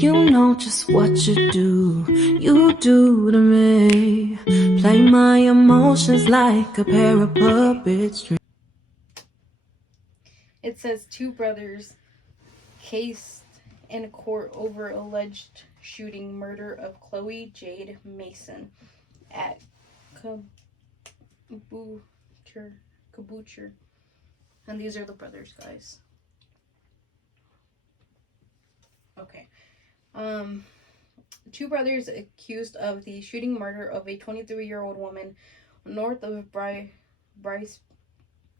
You know just what you do to me. Play my emotions like a pair of puppet strings. It says 2 brothers cased in court over alleged shooting murder of Chloe Jade Mason at Kabucher. And these are the brothers, guys. Okay. 2 brothers accused of the shooting murder of a 23-year-old woman north of Bryce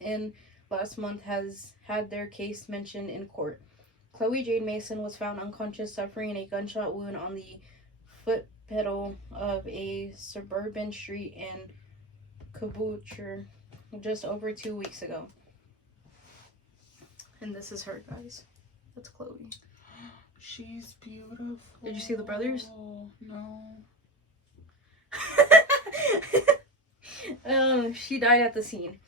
in last month has had their case mentioned in court. Chloe Jade Mason was found unconscious, suffering a gunshot wound on the foot pedal of a suburban street in Kabucher just over 2 weeks ago. And this is her, guys. That's Chloe. She's beautiful. Did you see the brothers? No. She died at the scene.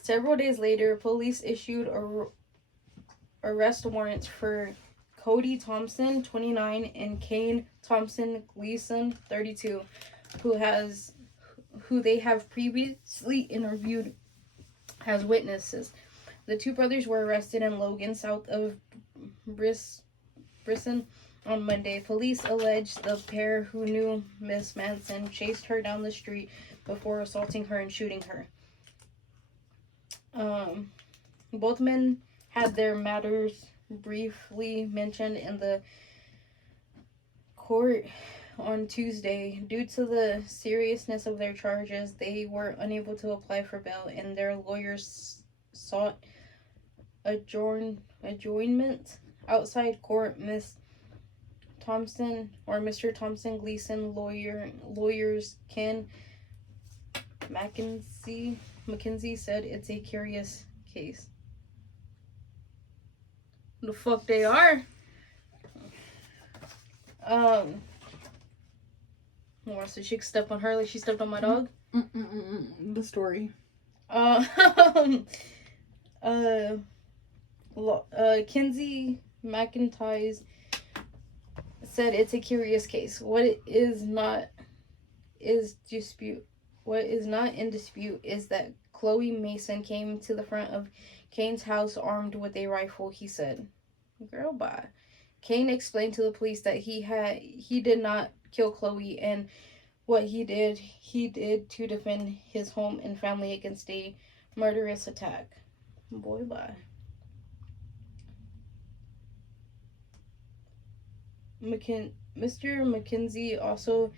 Several days later, police issued arrest warrants for Cody Thompson, 29, and Kane Thompson Gleason, 32, who they have previously interviewed as witnesses. The 2 brothers were arrested in Logan, south of Brisson, on Monday. Police alleged the pair, who knew Miss Manson, chased her down the street before assaulting her and shooting her. Both men had their matters briefly mentioned in the court on Tuesday. Due to the seriousness of their charges, they were unable to apply for bail, and their lawyers sought adjournment outside court. Mr. Thompson Gleason lawyers Ken McKenzie said it's a curious case. The fuck they are? More so she stepped on her like she stepped on my dog. The story. Kinsey McIntyre said it's a curious case. What is not in dispute is that Chloe Mason came to the front of Kane's house armed with a rifle, he said. Girl, bye. Kane explained to the police that he did not kill Chloe, and what he did to defend his home and family against a murderous attack. Boy, bye. Mr. McKenzie also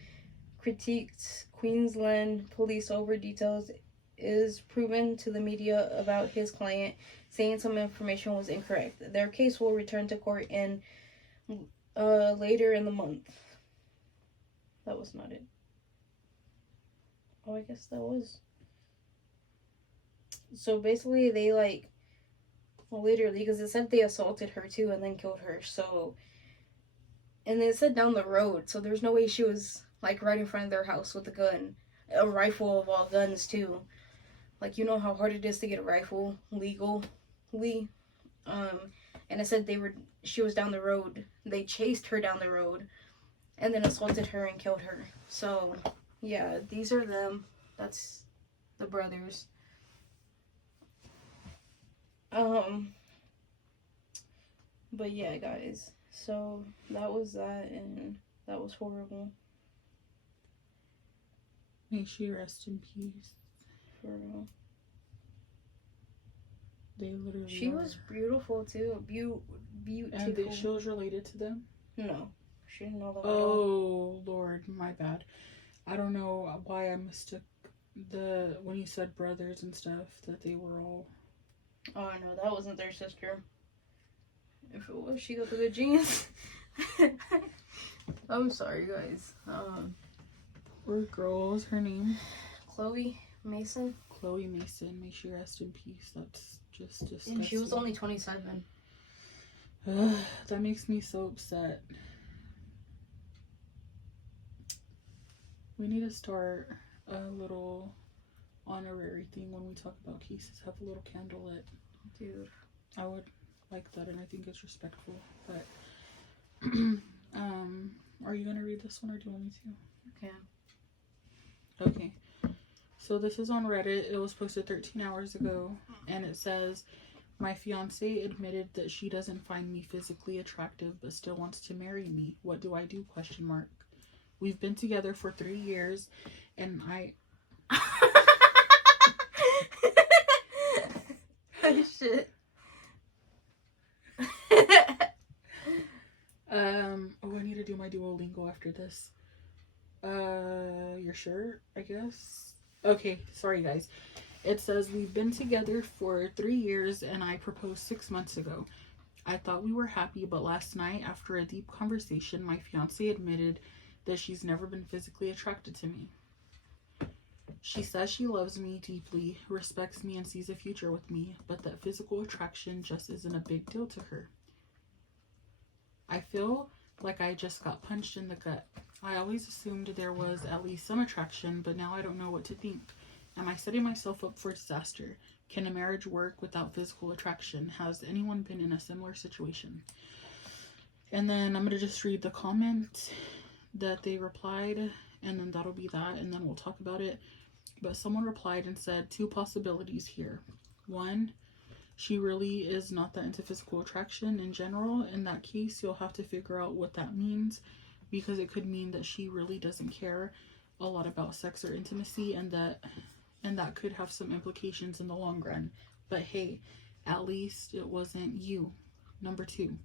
critiqued Queensland police over details is proven to the media about his client, saying some information was incorrect. Their case will return to court in later in the month. That was not it. Oh, I guess that was. So basically, they literally, because it said they assaulted her too and then killed her. So, and it said down the road, so there's no way she was right in front of their house with a gun, a rifle of all guns too. You know how hard it is to get a rifle legally. And it said she was down the road. They chased her down the road and then assaulted her and killed her. So, yeah, these are them. That's the brothers. But yeah, guys. So, that was that, and that was horrible. May she rest in peace. For real. They literally She was beautiful too. Beautiful. And she was related to them? No. She didn't know that. Oh, Lord, my bad. I don't know why I mistook when you said brothers and stuff, that they were all... Oh, no, that wasn't their sister. If it was, she got the good genes. I'm sorry, guys. Poor girl, what was her name? Chloe Mason. Chloe Mason, may she rest in peace. That's just disgusting. And she was only 27. That makes me so upset. We need to start a little honorary thing when we talk about cases. Have a little candle lit. Dude. I would like that, and I think it's respectful. But Are you gonna read this one or do you want me to? Okay. Okay. So this is on Reddit. It was posted 13 hours ago, and it says, "My fiance admitted that she doesn't find me physically attractive, but still wants to marry me. What do I do? Question mark. We've been together for 3 years, and I." Oh shit. Oh, I need to do my Duolingo after this. You're sure? I guess. Okay, sorry guys. It says, "We've been together for 3 years and I proposed 6 months ago. I thought we were happy, but last night, after a deep conversation, my fiance admitted that she's never been physically attracted to me. She says she loves me deeply, respects me, and sees a future with me, but that physical attraction just isn't a big deal to her. I feel like I just got punched in the gut. I always assumed there was at least some attraction, but now I don't know what to think. Am I setting myself up for disaster? Can a marriage work without physical attraction? Has anyone been in a similar situation?" And then I'm going to just read the comment that they replied, and then that'll be that, and then we'll talk about it. But someone replied and said, "2 possibilities here. 1, she really is not that into physical attraction in general. In that case, you'll have to figure out what that means, because it could mean that she really doesn't care a lot about sex or intimacy, and that could have some implications in the long run. But hey, at least it wasn't you. Number 2,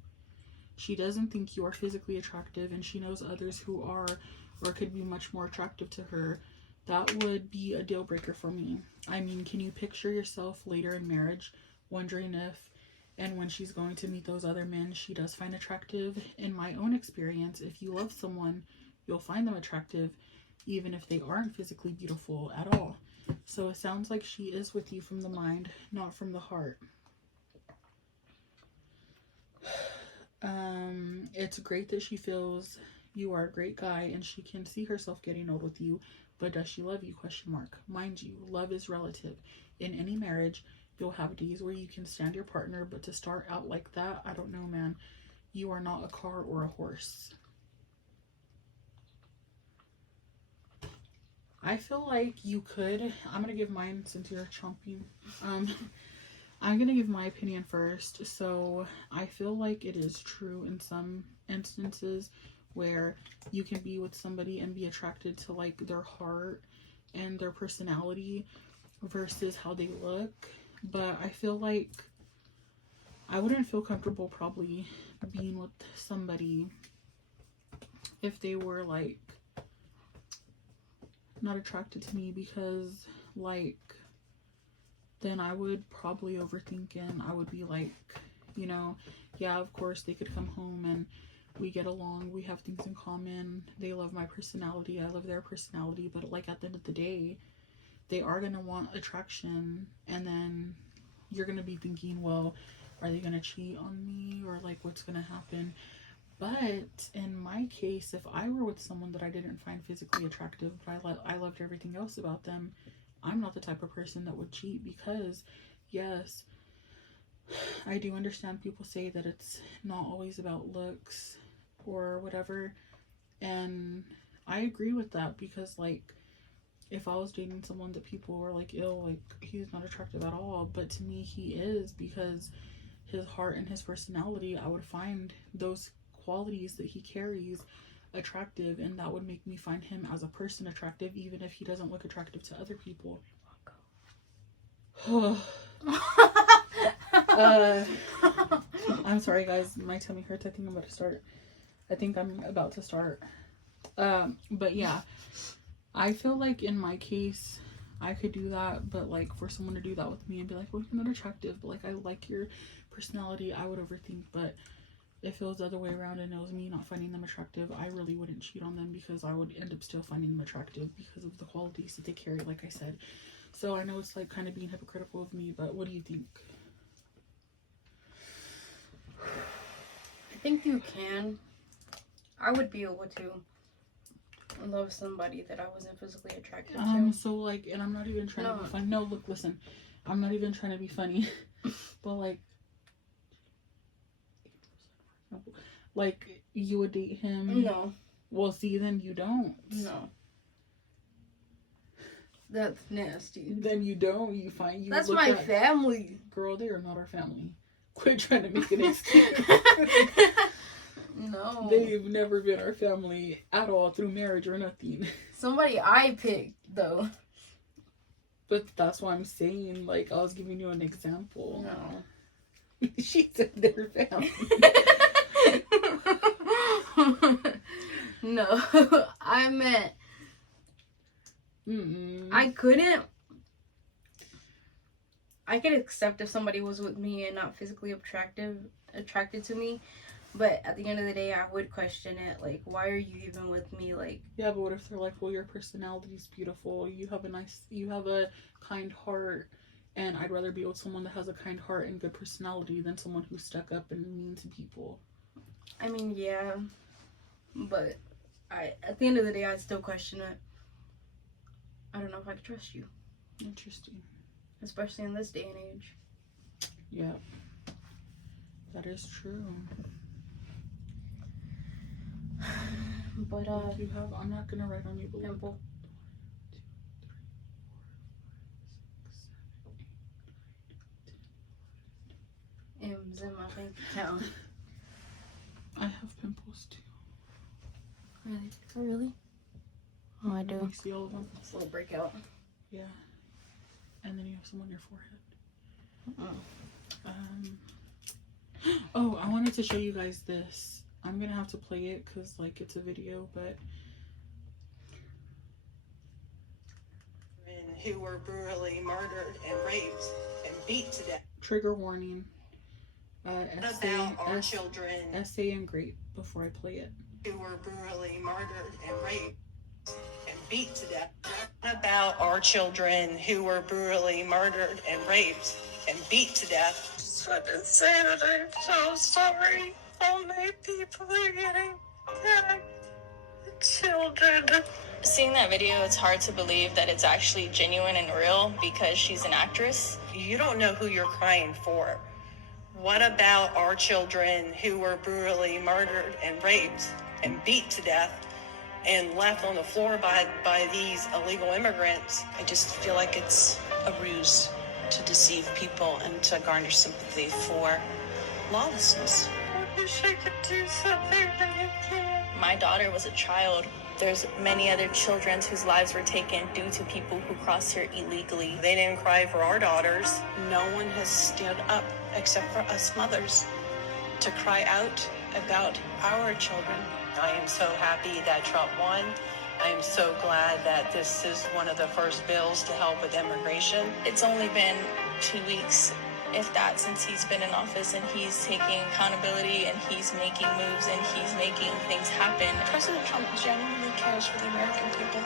she doesn't think you are physically attractive, and she knows others who are or could be much more attractive to her. That would be a deal breaker for me. I mean, can you picture yourself later in marriage wondering if and when she's going to meet those other men she does find attractive? In my own experience, if you love someone, you'll find them attractive even if they aren't physically beautiful at all. So it sounds like she is with you from the mind, not from the heart. It's great that she feels you are a great guy and she can see herself getting old with you, but does she love you? Question mark. Mind you, love is relative. In any marriage, you'll have days where you can stand your partner, but to start out like that, I don't know, man. You are not a car or a horse." I feel like you could. I'm gonna give mine since you're chomping. I'm gonna give my opinion first. So I feel like it is true in some instances where you can be with somebody and be attracted to like their heart and their personality versus how they look. But I feel like I wouldn't feel comfortable probably being with somebody if they were like not attracted to me, because like then I would probably overthink and I would be like, you know, yeah, of course they could come home and we get along, we have things in common, they love my personality, I love their personality, but like at the end of the day, they are going to want attraction, and then you're going to be thinking, well, are they going to cheat on me, or like what's going to happen? But in my case, if I were with someone that I didn't find physically attractive, but I loved everything else about them, I'm not the type of person that would cheat, because yes, I do understand people say that it's not always about looks or whatever, and I agree with that, because like if I was dating someone that people were like, ill, like he's not attractive at all, but to me he is, because his heart and his personality, I would find those qualities that he carries attractive, and that would make me find him as a person attractive, even if he doesn't look attractive to other people. I'm sorry guys, my tummy hurts. I think I'm about to start. But yeah, I feel like in my case I could do that, but like for someone to do that with me and be like, well, you're not attractive, but like I like your personality, I would overthink. But if it was the other way around and it was me not finding them attractive, I really wouldn't cheat on them, because I would end up still finding them attractive because of the qualities that they carry, like I said. So I know it's like kind of being hypocritical of me, but what do you think? I think you can. I would be able to love somebody that I wasn't physically attracted to. So like, and I'm not even trying to be funny. No, look, listen, I'm not even trying to be funny, but like, Like, you would date him? No. Well, see, then you don't. No. That's nasty. Then you don't. You find you. That's look my at, family. Girl, they are not our family. Quit trying to make an excuse. No. They've never been our family at all through marriage or nothing. Somebody I picked, though. But that's why I'm saying, like, I was giving you an example. No. She said their family. No. I meant Mm-mm. I could accept if somebody was with me and not physically attracted to me, but at the end of the day I would question it, like, why are you even with me? Like, Yeah, but what if they're like, well, your personality's beautiful, you have a kind heart, and I'd rather be with someone that has a kind heart and good personality than someone who's stuck up and mean to people. I mean, yeah, but at the end of the day I'd still question it. I don't know if I could trust you. Interesting. Especially in this day and age. Yeah. That is true. But, You have, I'm not gonna write on you, but Pimple. 1, 2, 3, 4, 5, 6, 7, 8, 9, 10. M's in my bank account. I have pimples too. Really? Oh, really? Oh, I do. You see all of them? It's a little breakout. Yeah. And then you have some on your forehead. Oh, I wanted to show you guys this. I'm gonna have to play it because, like, it's a video, but who were brutally murdered and raped and beat to death. Trigger warning. About our children Essay and grape before I play it. who were brutally murdered and raped and beat to death. About our children who were brutally murdered and raped and beat to death. Just want to say that I'm so sorry. So many people are getting attacked. Children. Seeing that video, it's hard to believe that it's actually genuine and real because she's an actress. You don't know who you're crying for. What about our children who were brutally murdered and raped and beat to death and left on the floor by these illegal immigrants? I just feel like it's a ruse to deceive people and to garner sympathy for lawlessness. I wish I could do something, but I can't. My daughter was a child. There's many other children whose lives were taken due to people who crossed here illegally. They didn't cry for our daughters. No one has stood up except for us mothers to cry out about our children. I am so happy that Trump won. I am so glad that this is one of the first bills to help with immigration. It's only been 2 weeks, if that, since he's been in office, and he's taking accountability and he's making moves and he's making things happen. President Trump genuinely cares for the American people.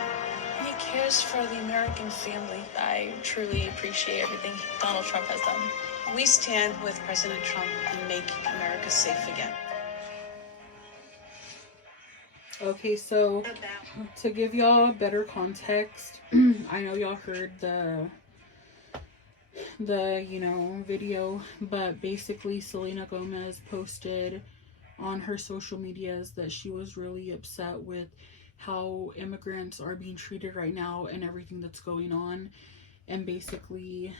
He cares for the American family. I truly appreciate everything Donald Trump has done. We stand with President Trump in making America safe again. Okay, so to give y'all better context, I know y'all heard the video, but basically Selena Gomez posted on her social medias that she was really upset with how immigrants are being treated right now and everything that's going on, and basically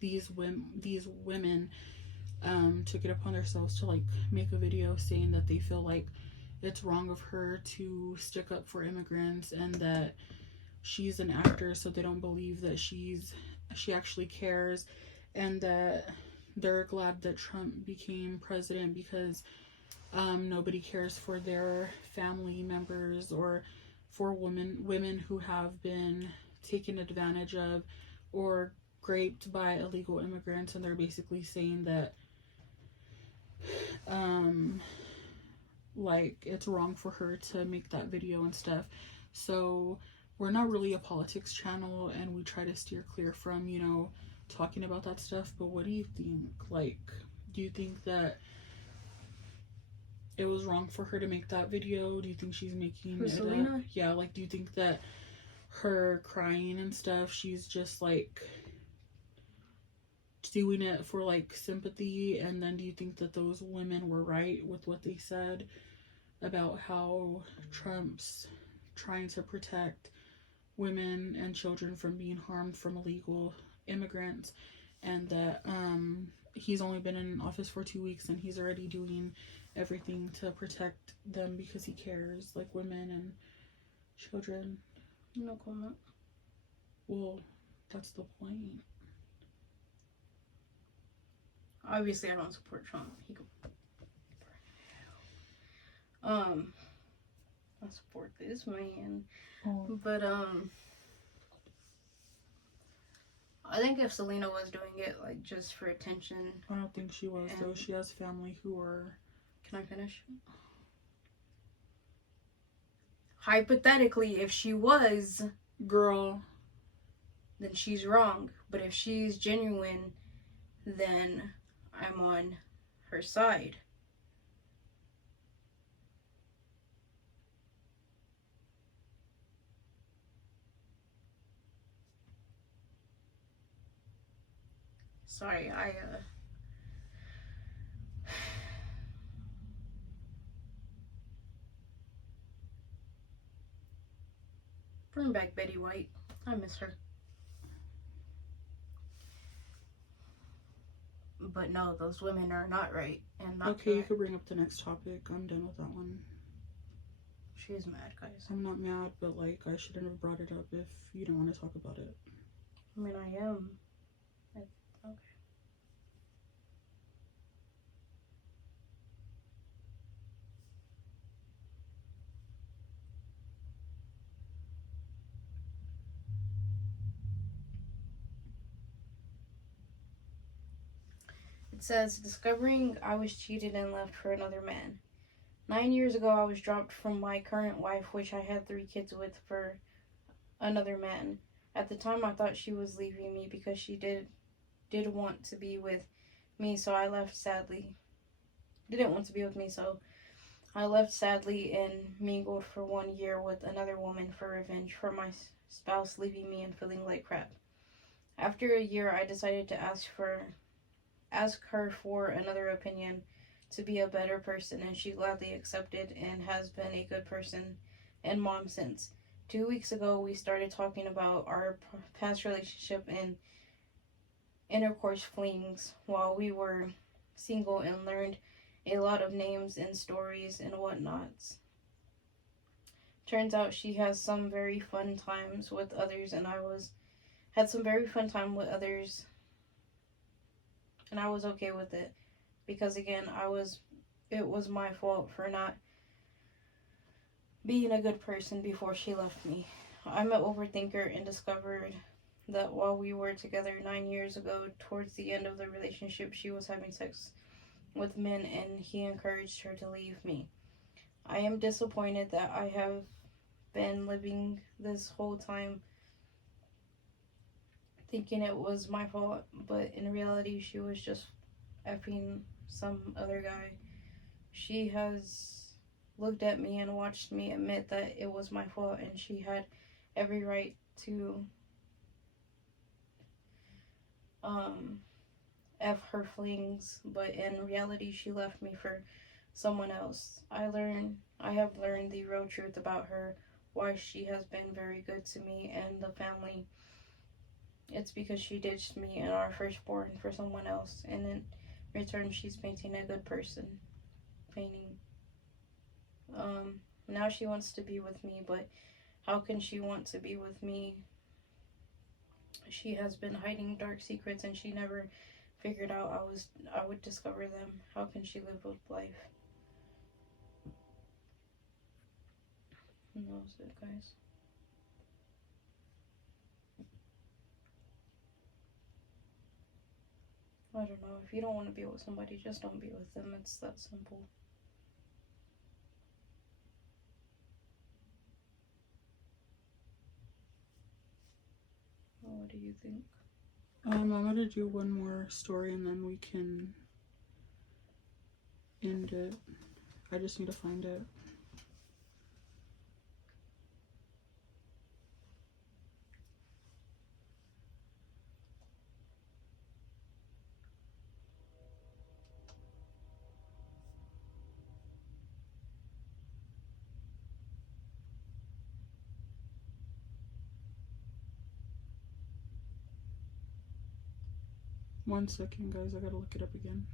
these women took it upon themselves to, like, make a video saying that they feel like it's wrong of her to stick up for immigrants and that she's an actor, so they don't believe that she actually cares, and that they're glad that Trump became president because nobody cares for their family members or for women who have been taken advantage of or raped by illegal immigrants. And they're basically saying that like, it's wrong for her to make that video and stuff. So we're not really a politics channel, and we try to steer clear from, talking about that stuff. But what do you think? Like, do you think that it was wrong for her to make that video? Do you think she's making For it Selena? up? Yeah, like, do you think that her crying and stuff, she's just, like, doing it for like sympathy? And then do you think that those women were right with what they said about how Trump's trying to protect women and children from being harmed from illegal immigrants, and that he's only been in office for 2 weeks and he's already doing everything to protect them because he cares, like women and children? No comment. Well, that's the point. Obviously, I don't support Trump. He could. I support this man, but I think if Selena was doing it like just for attention. I don't think she was, though. She has family who are. Can I finish? Hypothetically, if she was, Girl, then she's wrong. But if she's genuine, then I'm on her side. Sorry, bring back Betty White. I miss her. But no, those women are not right. And not okay, you correct. could bring up the next topic. I'm done with that one. She's mad, guys. I'm not mad, but like, I shouldn't have brought it up if you don't want to talk about it. I mean, I am. Okay. It says, discovering I was cheated and left for another man. 9 years ago, I was dropped from my current wife, which I had 3 kids with, for another man. At the time, I thought she was leaving me because she did want to be with me, so I left sadly. Didn't want to be with me, so I left sadly and mingled for 1 year with another woman for revenge for my spouse leaving me and feeling like crap. After a year, I decided to ask her for another opinion to be a better person, and she gladly accepted and has been a good person and mom since. 2 weeks ago, we started talking about our past relationship and intercourse flings while we were single, and learned a lot of names and stories and whatnots. Turns out she has some very fun times with others, and I had some very fun time with others, and I was okay with it, because again, it was my fault for not being a good person before she left me. I'm an overthinker and discovered that while we were together 9 years ago, towards the end of the relationship, she was having sex with men and he encouraged her to leave me. I am disappointed that I have been living this whole time thinking it was my fault, but in reality she was just effing some other guy. She has looked at me and watched me admit that it was my fault, and she had every right to F her flings, but in reality she left me for someone else. I have learned the real truth about her, why she has been very good to me and the family. It's because she ditched me and our firstborn for someone else, and in return she's painting a good person. Now she wants to be with me, but how can she want to be with me? She has been hiding dark secrets and she never figured out I would discover them. How can she live with life? And that was it, guys. I don't know. If you don't want to be with somebody, just don't be with them. It's that simple. What do you think? I'm gonna do one more story and then we can end it. I just need to find it. 1 second, guys. I gotta look it up again.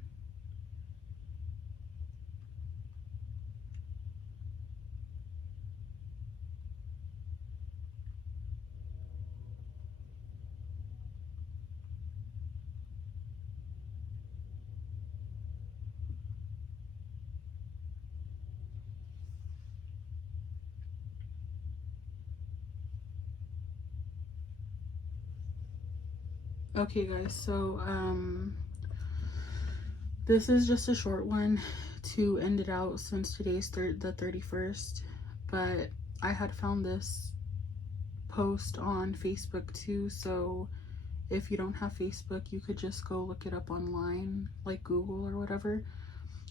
Okay, guys, so this is just a short one to end it out since today's the 31st, but I had found this post on Facebook too, so if you don't have Facebook, you could just go look it up online, like Google or whatever.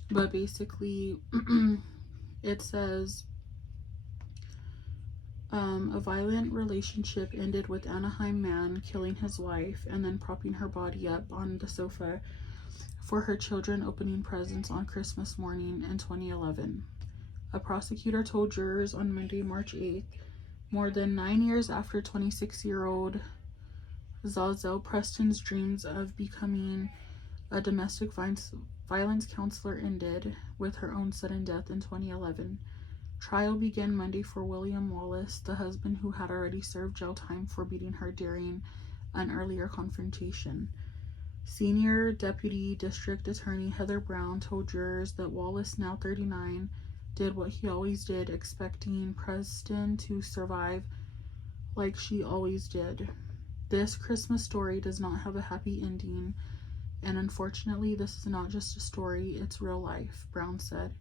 But basically, it says, a violent relationship ended with Anaheim man killing his wife and then propping her body up on the sofa for her children opening presents on Christmas morning in 2011. A prosecutor told jurors on Monday, March 8th, more than 9 years after 26-year-old Zazelle Preston's dreams of becoming a domestic violence counselor ended with her own sudden death in 2011. Trial began Monday for William Wallace, the husband who had already served jail time for beating her during an earlier confrontation. Senior Deputy District Attorney Heather Brown told jurors that Wallace, now 39, did what he always did, expecting Preston to survive like she always did. This Christmas story does not have a happy ending, and unfortunately, this is not just a story, it's real life, Brown said.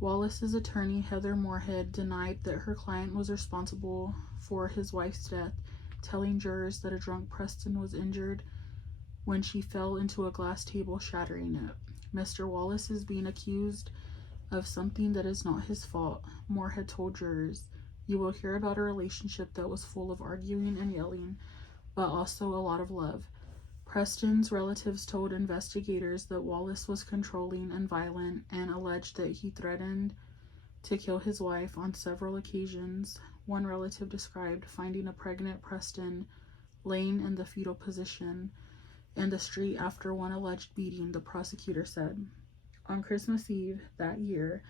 Wallace's attorney, Heather Moorhead, denied that her client was responsible for his wife's death, telling jurors that a drunk Preston was injured when she fell into a glass table, shattering it. Mr. Wallace is being accused of something that is not his fault, Moorhead told jurors. You will hear about a relationship that was full of arguing and yelling, but also a lot of love. Preston's relatives told investigators that Wallace was controlling and violent and alleged that he threatened to kill his wife on several occasions. One relative described finding a pregnant Preston laying in the fetal position in the street after one alleged beating, the prosecutor said. On Christmas Eve that year,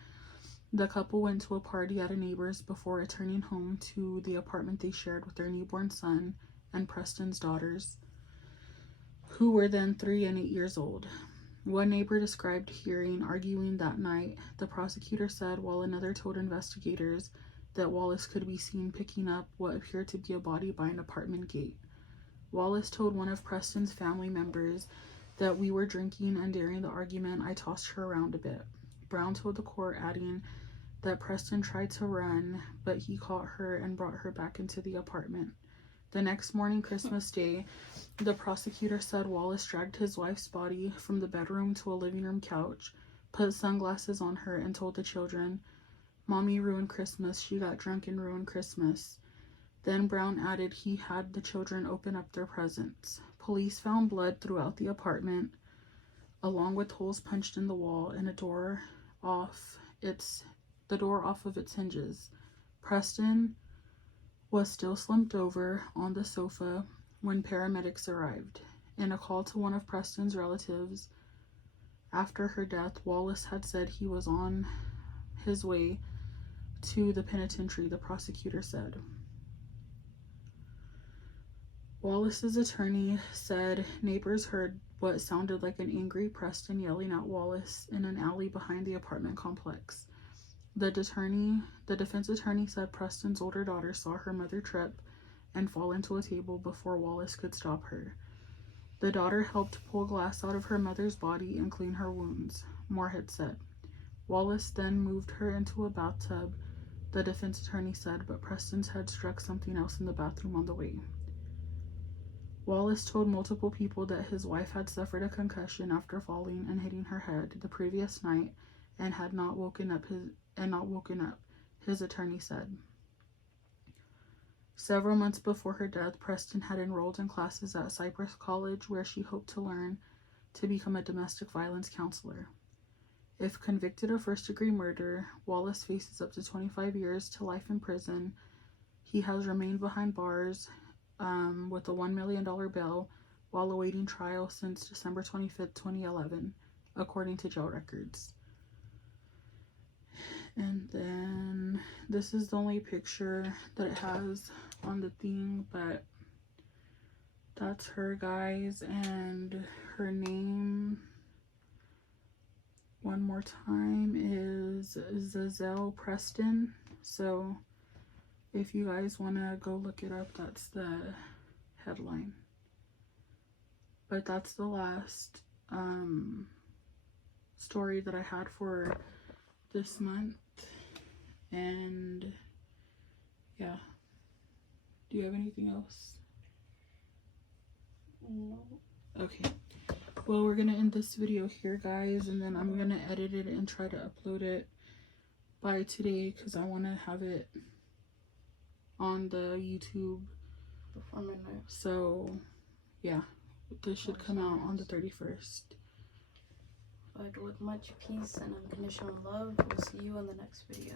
the couple went to a party at a neighbor's before returning home to the apartment they shared with their newborn son and Preston's daughters, who were then 3 and 8 years old. One neighbor described hearing arguing that night, the prosecutor said, while another told investigators that Wallace could be seen picking up what appeared to be a body by an apartment gate. Wallace told one of Preston's family members that we were drinking and during the argument I tossed her around a bit. Brown told the court, adding that Preston tried to run, but he caught her and brought her back into the apartment. The next morning, Christmas Day, the prosecutor said Wallace dragged his wife's body from the bedroom to a living room couch, put sunglasses on her, and told the children, "Mommy ruined Christmas. She got drunk and ruined Christmas." Then Brown added he had the children open up their presents. Police found blood throughout the apartment, along with holes punched in the wall and the door off of its hinges. Preston was still slumped over on the sofa when paramedics arrived. In a call to one of Preston's relatives after her death, Wallace had said he was on his way to the penitentiary, the prosecutor said. Wallace's attorney said neighbors heard what sounded like an angry Preston yelling at Wallace in an alley behind the apartment complex. The defense attorney said Preston's older daughter saw her mother trip and fall into a table before Wallace could stop her. The daughter helped pull glass out of her mother's body and clean her wounds, Moorhead said. Wallace then moved her into a bathtub, the defense attorney said, but Preston's head struck something else in the bathroom on the way. Wallace told multiple people that his wife had suffered a concussion after falling and hitting her head the previous night and had not woken up, his attorney said. Several months before her death, Preston had enrolled in classes at Cypress College where she hoped to learn to become a domestic violence counselor. If convicted of first-degree murder, Wallace faces up to 25 years to life in prison. He has remained behind bars with a $1 million bail, while awaiting trial since December 25th, 2011, according to jail records. And then this is the only picture that it has on the thing, but that's her, guys. And her name, one more time, is Zazelle Preston. So if you guys want to go look it up, that's the headline. But that's the last story that I had for this month. And yeah, do you have anything else? No. Okay, well, we're gonna end this video here, guys, and then I'm gonna edit it and try to upload it by today because I want to have it on the YouTube Before midnight. So yeah, this should come out on the 31st. But with much peace and unconditional love, we'll see you in the next video.